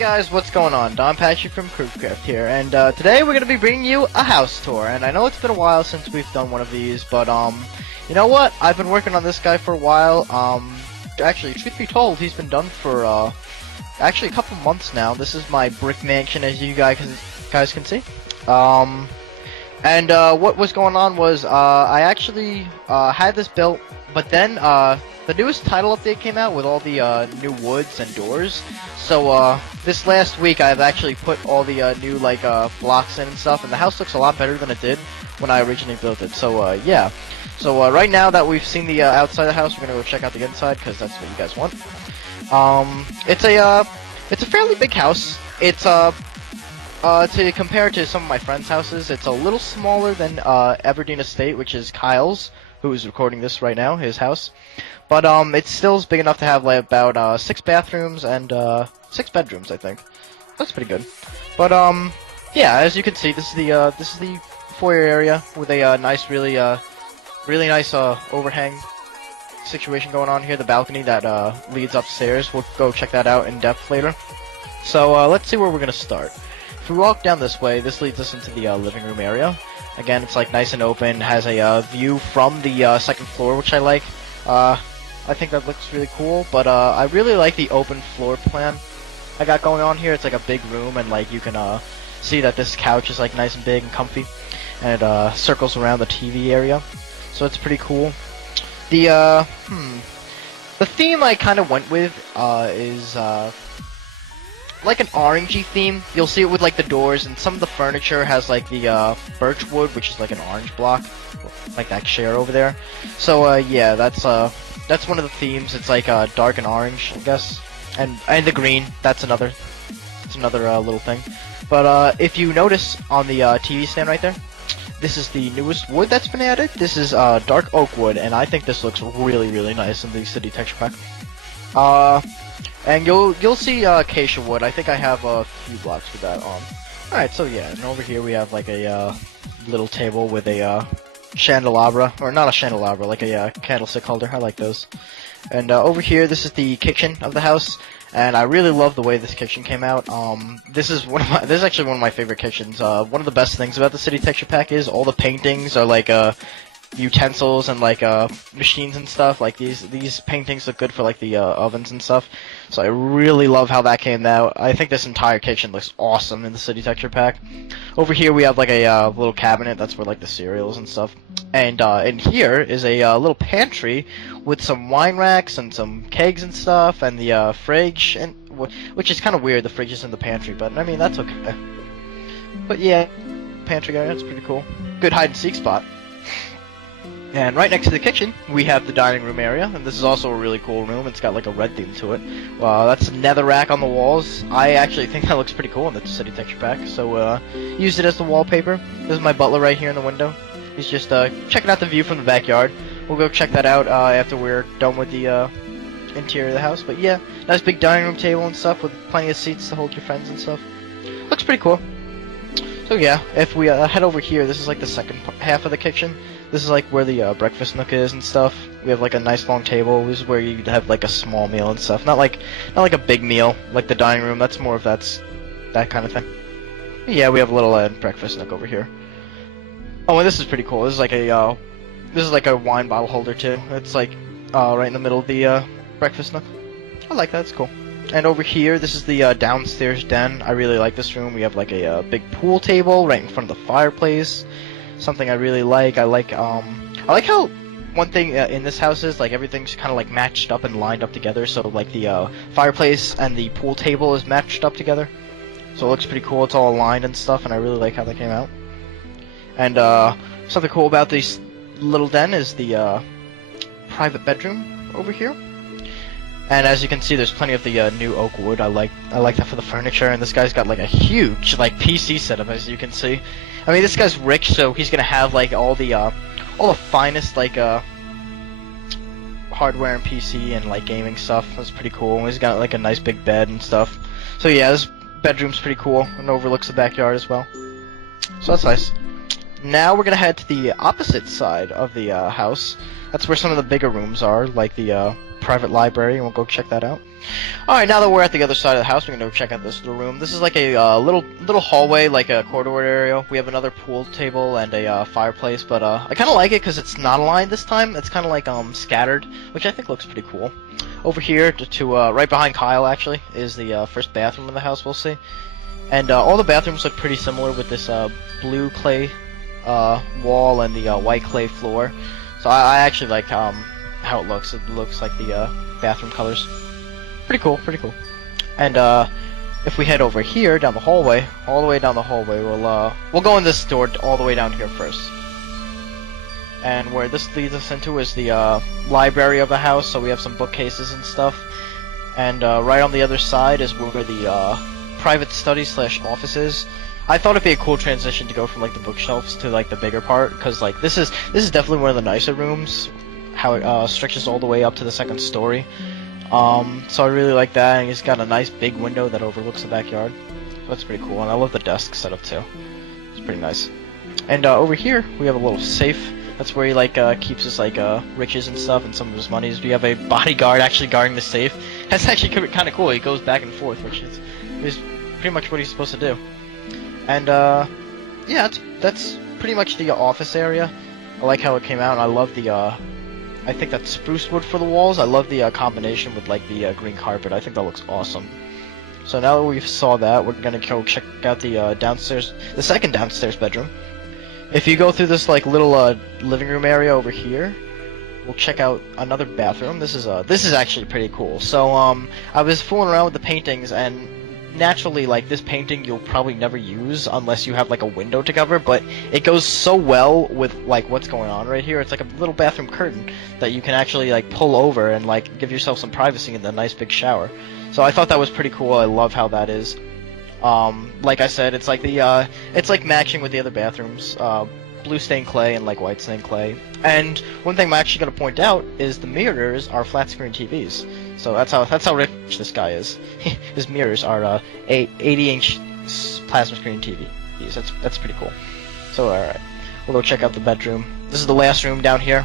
guys, what's going on? Donpachee from Cribcraft here, and today we're going to be bringing you a house tour. And I know it's been a while since we've done one of these, but you know what? I've been working on this guy for a while. Actually, truth be told, he's been done for actually a couple months now. This is my brick mansion, as you guys can see. What was going on was I actually had this built, but then the newest title update came out with all the new woods and doors. So this last week I've actually put all the new blocks in and stuff, and the house looks a lot better than it did when I originally built it. So yeah. So right now that we've seen the outside of the house, we're gonna go check out the inside because that's what you guys want. It's a fairly big house. It's to compare to some of my friends' houses, it's a little smaller than Everdeen Estate, which is Kyle's, who is recording this right now, his house. But it still is big enough to have like about 6 bathrooms and 6 bedrooms, I think. That's pretty good. But yeah, as you can see, this is the foyer area with a nice, really nice overhang situation going on here. The balcony that leads upstairs. We'll go check that out in depth later. So let's see where we're gonna start. If we walk down this way, this leads us into the living room area. Again, it's like nice and open, has a view from the second floor, which I like. I think that looks really cool, but I really like the open floor plan I got going on here. It's like a big room, and like you can see that this couch is like nice and big and comfy, and it circles around the TV area, so it's pretty cool. The theme I kind of went with is like an orangey theme. You'll see it with like the doors, and some of the furniture has like the birch wood, which is like an orange block, like that chair over there. So yeah, that's one of the themes. It's like dark and orange, I guess, and the green. That's another little thing. But if you notice on the TV stand right there, this is the newest wood that's been added. This is dark oak wood, and I think this looks really nice in the city texture pack. And you'll see acacia wood. I think I have a few blocks with that on. Alright, so yeah, and over here we have like a little table with a candelabra, or not a candelabra, like a candlestick holder. I like those. And over here, this is the kitchen of the house, and I really love the way this kitchen came out. This is actually one of my favorite kitchens. One of the best things about the city texture pack is all the paintings are like utensils and like machines and stuff. Like these paintings look good for like the ovens and stuff. So I really love how that came out. I think this entire kitchen looks awesome in the city texture pack. Over here we have like a little cabinet. That's where like the cereals and stuff. And in here is a little pantry with some wine racks and some kegs and stuff, and the fridge, and which is kind of weird. The fridge is in the pantry, but I mean that's okay. But yeah, pantry area, that's pretty cool. Good hide and seek spot. And right next to the kitchen, we have the dining room area, and this is also a really cool room. It's got like a red theme to it. That's a nether rack on the walls. I actually think that looks pretty cool in the city texture pack, so use it as the wallpaper. This is my butler right here in the window. He's just checking out the view from the backyard. We'll go check that out after we're done with the interior of the house. But yeah, nice big dining room table and stuff with plenty of seats to hold your friends and stuff. Looks pretty cool. So yeah, if we head over here, this is like the second half of the kitchen. This is like where the breakfast nook is and stuff. We have like a nice long table. This is where you'd have like a small meal and stuff. Not like a big meal like the dining room. That's more of that kind of thing. Yeah, we have a little breakfast nook over here. Oh, and this is pretty cool. This is like a wine bottle holder too. It's like right in the middle of the breakfast nook. I like that. It's cool. And over here, this is the downstairs den. I really like this room. We have like a big pool table right in front of the fireplace. Something I really like. I like how one thing in this house is like everything's kind of like matched up and lined up together. So like the fireplace and the pool table is matched up together. So it looks pretty cool. It's all aligned and stuff, and I really like how that came out. And something cool about this little den is the private bedroom over here. And as you can see, there's plenty of the new oak wood. I like that for the furniture. And this guy's got like a huge like PC setup, as you can see. I mean, this guy's rich, so he's gonna have like all the finest like hardware and PC and like gaming stuff. That's pretty cool. And he's got like a nice big bed and stuff. So yeah, this bedroom's pretty cool and overlooks the backyard as well. So that's nice. Now we're gonna head to the opposite side of the house. That's where some of the bigger rooms are, like the private library, and we'll go check that out. Alright, now that we're at the other side of the house, we're gonna go check out this little room. This is like a little hallway, like a corridor area. We have another pool table and a fireplace, but I kind of like it because it's not aligned this time. It's kind of like scattered, which I think looks pretty cool. Over here, to right behind Kyle, actually, is the first bathroom in the house. We'll see, and all the bathrooms look pretty similar with this blue clay wall and the white clay floor. So I actually like how it looks. It looks like the bathroom colors. Pretty cool, pretty cool. And if we head over here down the hallway, all the way down the hallway, we'll go in this door all the way down here first. And where this leads us into is the library of the house. So we have some bookcases and stuff. And right on the other side is where the private study / office is. I thought it'd be a cool transition to go from like the bookshelves to like the bigger part, because like this is definitely one of the nicer rooms. How it stretches all the way up to the second story. So I really like that, and it's got a nice big window that overlooks the backyard. So that's pretty cool, and I love the desk setup too. It's pretty nice. And over here we have a little safe. That's where he like keeps his like riches and stuff and some of his monies. We have a bodyguard actually guarding the safe. That's actually kind of cool. He goes back and forth, which is pretty much what he's supposed to do. And yeah, that's pretty much the office area. I like how it came out, and I love the I think that's spruce wood for the walls. I love the combination with like the green carpet. I think that looks awesome. So now that we've saw that, we're gonna go check out the downstairs, the second downstairs bedroom. If you go through this like little living room area over here, we'll check out another bathroom. This is actually pretty cool. So I was fooling around with the paintings, and naturally, like, this painting you'll probably never use unless you have like a window to cover, but it goes so well with like what's going on right here. It's like a little bathroom curtain that you can actually like pull over and like give yourself some privacy in the nice big shower. So I thought that was pretty cool. I love how that is. Like I said, it's like it's like matching with the other bathrooms, blue stained clay and like white stained clay. And one thing I'm actually going to point out is the mirrors are flat screen TVs. So that's how rich this guy is. His mirrors are 80-inch plasma screen TVs. That's pretty cool. So alright, we'll go check out the bedroom. This is the last room down here.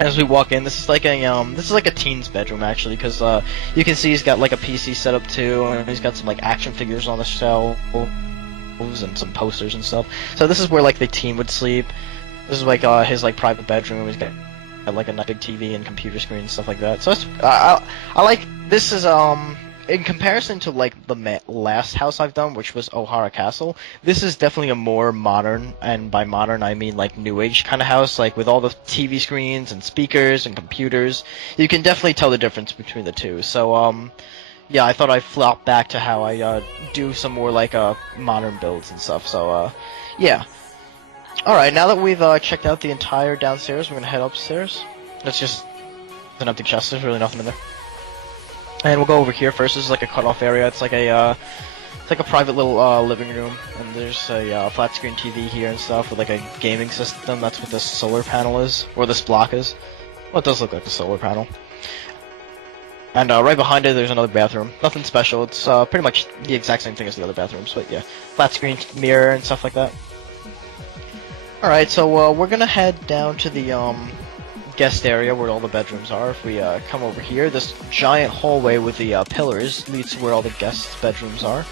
As we walk in, this is like a teen's bedroom actually, because you can see he's got like a PC set up too, and he's got some like action figures on the shelf and some posters and stuff. So this is where like the teen would sleep. This is like his like private bedroom. He's got like a nice big TV and computer screen and stuff like that. So it's, I like this is in comparison to like the last house I've done, which was O'Hara Castle. This is definitely a more modern, and by modern I mean like new age kind of house, like with all the TV screens and speakers and computers. You can definitely tell the difference between the two. So yeah, I thought I'd flop back to how I do some more like modern builds and stuff. So yeah. Alright, now that we've checked out the entire downstairs, we're gonna head upstairs. It's just an empty chest, there's really nothing in there. And we'll go over here first. This is like a cutoff area. It's like a private little living room, and there's a flat screen TV here and stuff with like a gaming system. That's what this solar panel is, or this block is. Well, it does look like a solar panel. And right behind it, there's another bathroom. Nothing special. It's pretty much the exact same thing as the other bathrooms, but yeah, flat screen mirror and stuff like that. All right, so we're gonna head down to the guest area where all the bedrooms are. If we come over here, this giant hallway with the pillars leads to where all the guest bedrooms are.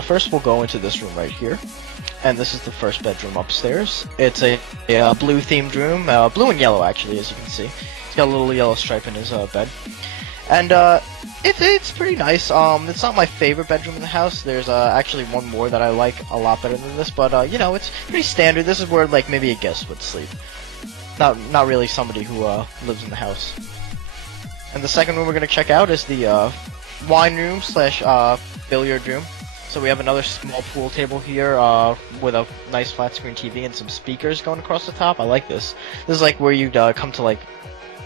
First, we'll go into this room right here, and this is the first bedroom upstairs. It's a blue themed room, blue and yellow actually, as you can see. He's got a little yellow stripe in his bed. And it's pretty nice. It's not my favorite bedroom in the house. There's actually one more that I like a lot better than this, but you know, it's pretty standard. This is where like maybe a guest would sleep. Not really somebody who lives in the house. And the second room we're gonna check out is the wine room / billiard room. So we have another small pool table here with a nice flat screen TV and some speakers going across the top. I like this. This is like where you'd come to like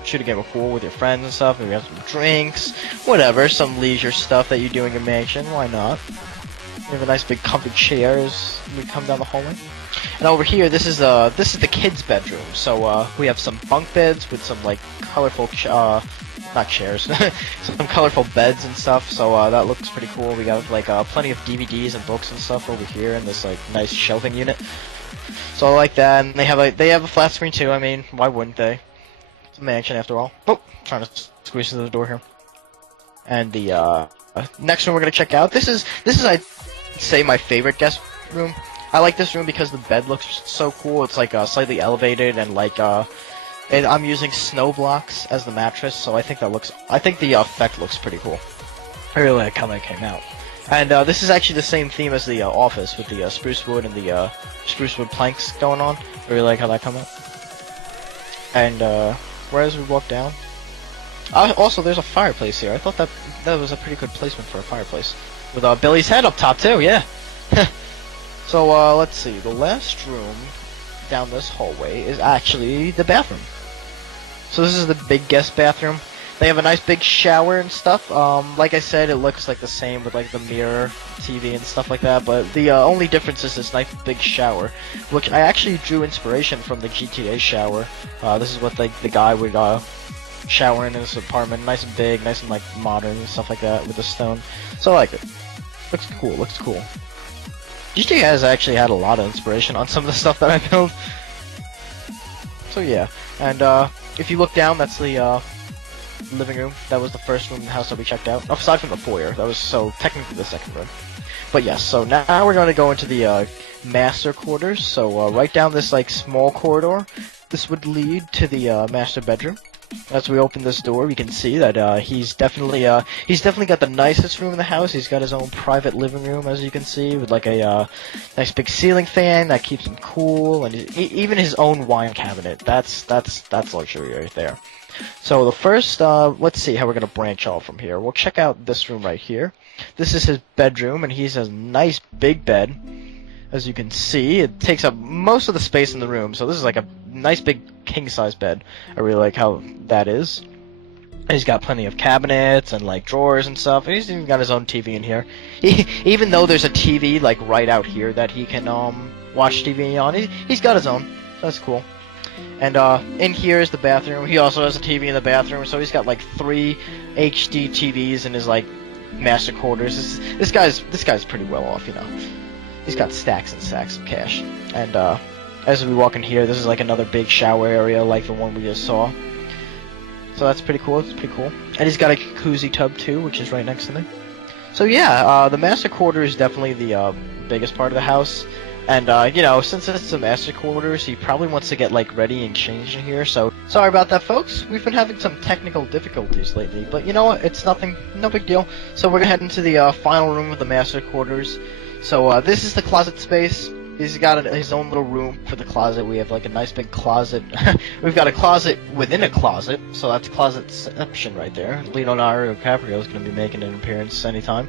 shoot a game of pool with your friends and stuff. Maybe have some drinks, whatever, some leisure stuff that you do in your mansion. Why not? We have a nice big comfy chair as we come down the hallway. And over here, this is the kids' bedroom. So we have some bunk beds with some like colorful, not chairs, some colorful beds and stuff. So that looks pretty cool. We got like plenty of DVDs and books and stuff over here in this like nice shelving unit. So I like that. And they have a flat screen too. I mean, why wouldn't they? It's a mansion after all. Oh, trying to squeeze through the door here. And the next room we're gonna check out. This is I'd say my favorite guest room. I like this room because the bed looks so cool. It's like slightly elevated and like and I'm using snow blocks as the mattress, so I think the effect looks pretty cool. I really like how that came out. And this is actually the same theme as the office with the spruce wood and the spruce wood planks going on. I really like how that came out. And whereas we walk down, also there's a fireplace here. I thought that was a pretty good placement for a fireplace with Billy's head up top too. Yeah. So let's see. The last room down this hallway is actually the bathroom. So this is the big guest bathroom. They have a nice big shower and stuff. Like I said, it looks like the same with like the mirror, TV, and stuff like that. But the only difference is this nice big shower, which I actually drew inspiration from the GTA shower. This is what like the guy would shower in his apartment, nice and big, nice and like modern and stuff like that with the stone. So I like it. Looks cool. Looks cool. GTA has actually had a lot of inspiration on some of the stuff that I built. So yeah, and if you look down, that's the living room. That was the first room in the house that we checked out. Aside from the foyer, that was so technically the second room. But yes, so now we're going to go into the master quarters. So right down this like small corridor, this would lead to the master bedroom. As we open this door, we can see that he's definitely got the nicest room in the house. He's got his own private living room, as you can see, with like a nice big ceiling fan that keeps him cool, and even his own wine cabinet. That's luxury right there. So the first, let's see how we're gonna branch off from here. We'll check out this room right here. This is his bedroom, and he has a nice big bed. As you can see, it takes up most of the space in the room, so this is like a nice big king-size bed. I really like how that is. He's got plenty of cabinets and like drawers and stuff. He's even got his own TV in here. Even though there's a TV like right out here that he can watch TV on, he's got his own. So that's cool. And in here is the bathroom. He also has a TV in the bathroom, so he's got like 3 HD TVs in his like master quarters. This guy's pretty well off, you know. He's got stacks and stacks of cash. And as we walk in here, this is like another big shower area like the one we just saw. So that's pretty cool. It's pretty cool. And he's got a jacuzzi tub too, which is right next to me. So yeah, the master quarter is definitely the biggest part of the house. And you know, since it's the master quarters, he probably wants to get like ready and changed in here. So sorry about that, folks. We've been having some technical difficulties lately, but you know what? It's nothing, no big deal. So we're gonna head into the final room of the master quarters. So this is the closet space. He's got his own little room for the closet. We have like a nice big closet. We've got a closet within a closet, so that's closetception right there. Leonardo DiCaprio is going to be making an appearance anytime.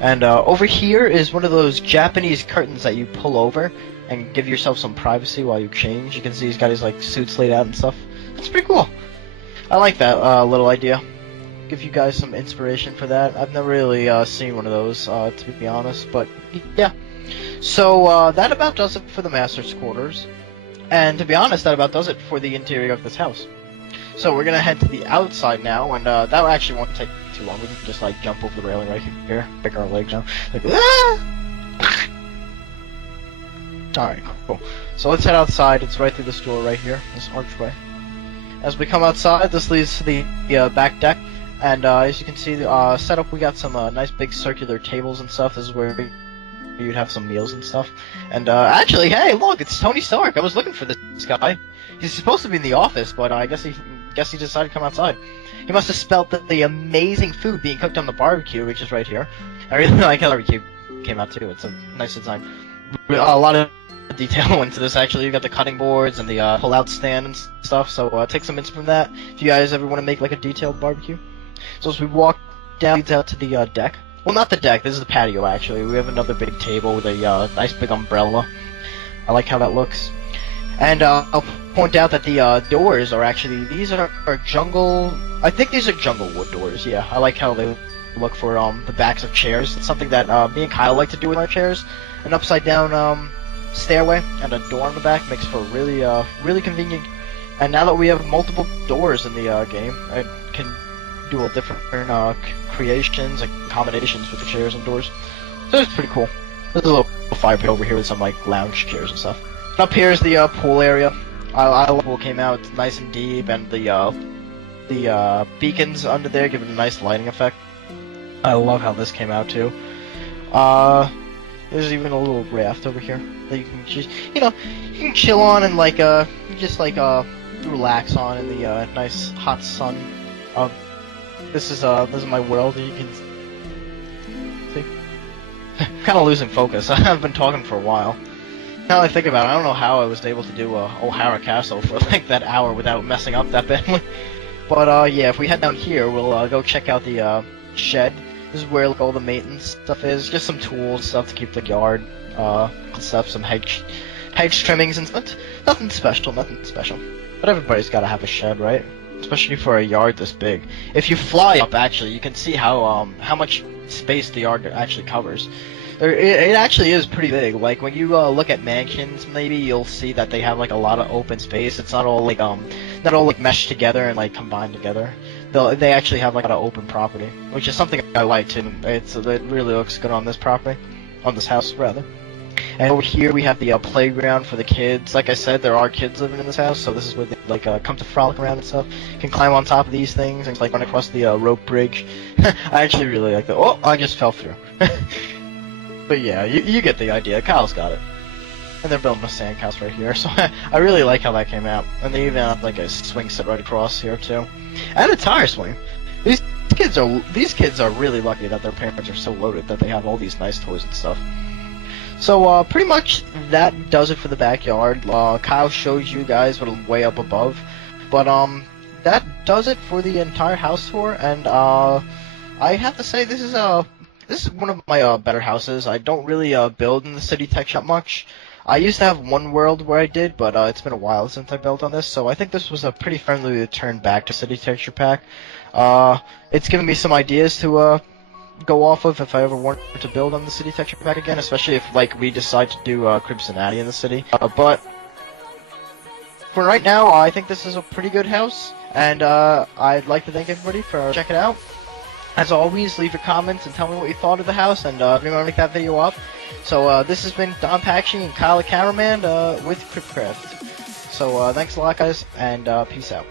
And over here is one of those Japanese curtains that you pull over and give yourself some privacy while you change. You can see he's got his like suits laid out and stuff. It's pretty cool. I like that little idea. Give you guys some inspiration for that. I've never really seen one of those, to be honest, but yeah. So that about does it for the master's quarters, and to be honest, that about does it for the interior of this house. So we're gonna head to the outside now, and that actually won't take too long. We can just like jump over the railing right here, pick our legs down, like Alright, cool. So let's head outside. It's right through this door right here, this archway. As we come outside, this leads to the back deck. And as you can see, the setup, we got some nice big circular tables and stuff. This is where you'd have some meals and stuff. And actually, hey, look, it's Tony Stark. I was looking for this guy. He's supposed to be in the office, but I guess he decided to come outside. He must have smelt the amazing food being cooked on the barbecue, which is right here. I really like how the barbecue came out too. It's a nice design. A lot of detail into this, actually. You got the cutting boards and the pull-out stand and stuff. So take some inspiration from that if you guys ever want to make like a detailed barbecue. So as we walk down, leads out to the deck. Well, not the deck. This is the patio, actually. We have another big table with a nice big umbrella. I like how that looks. And I'll point out that the doors are actually, these are jungle, I think these are jungle wood doors. Yeah, I like how they look for the backs of chairs. It's something that me and Kyle like to do with our chairs. An upside down stairway and a door on the back makes for really really convenient. And now that we have multiple doors in the game, I can do all different creations and combinations with the chairs and doors. So it's pretty cool. There's a little fire pit over here with some like lounge chairs and stuff. Up here is the pool area. I love the pool came out. It's nice and deep, and the the beacons under there give it a nice lighting effect. I love how this came out too. There's even a little raft over here that you can just, you can chill on and like just like relax on in the nice hot sun. This is my world. You can see. Kind of losing focus. I've been talking for a while. Now I think about it, I don't know how I was able to do O'Hara Castle for like that hour without messing up that badly. But yeah, if we head down here, we'll go check out the shed. This is where like all the maintenance stuff is. Just some tools, stuff to keep the yard, stuff, some hedge trimmings and stuff. Nothing special. But everybody's got to have a shed, right? Especially for a yard this big. If you fly up, actually, you can see how much space the yard actually covers. It actually is pretty big. Like when you look at mansions, maybe you'll see that they have like a lot of open space. It's not all like meshed together and like combined together. They actually have like a lot of open property, which is something I like too. It really looks good on this property, on this house rather. And over here we have the playground for the kids. Like I said, there are kids living in this house, so this is where they like come to frolic around and stuff. You can climb on top of these things and like run across the rope bridge. I actually really like that. Oh, I just fell through. But yeah, you get the idea. Kyle's got it. And they're building a sandcastle right here, so I really like how that came out. And they even have like a swing set right across here too, and a tire swing. These kids are really lucky that their parents are so loaded that they have all these nice toys and stuff. So pretty much that does it for the backyard. Kyle shows you guys what's way up above, but that does it for the entire house tour. And I have to say this is one of my better houses. I don't really build in the City Tech Shop much. I used to have one world where I did, but it's been a while since I built on this, so I think this was a pretty friendly return back to City Texture Pack. It's given me some ideas to go off of if I ever want to build on the City Texture Pack again, especially if like we decide to do Cribcraft in the city. But for right now, I think this is a pretty good house, and I'd like to thank everybody for checking it out. As always, leave your comments and tell me what you thought of the house, and if you want to make that video up. So this has been Donpachee and Kyle the Cameraman with Cribcraft. So thanks a lot, guys, and peace out.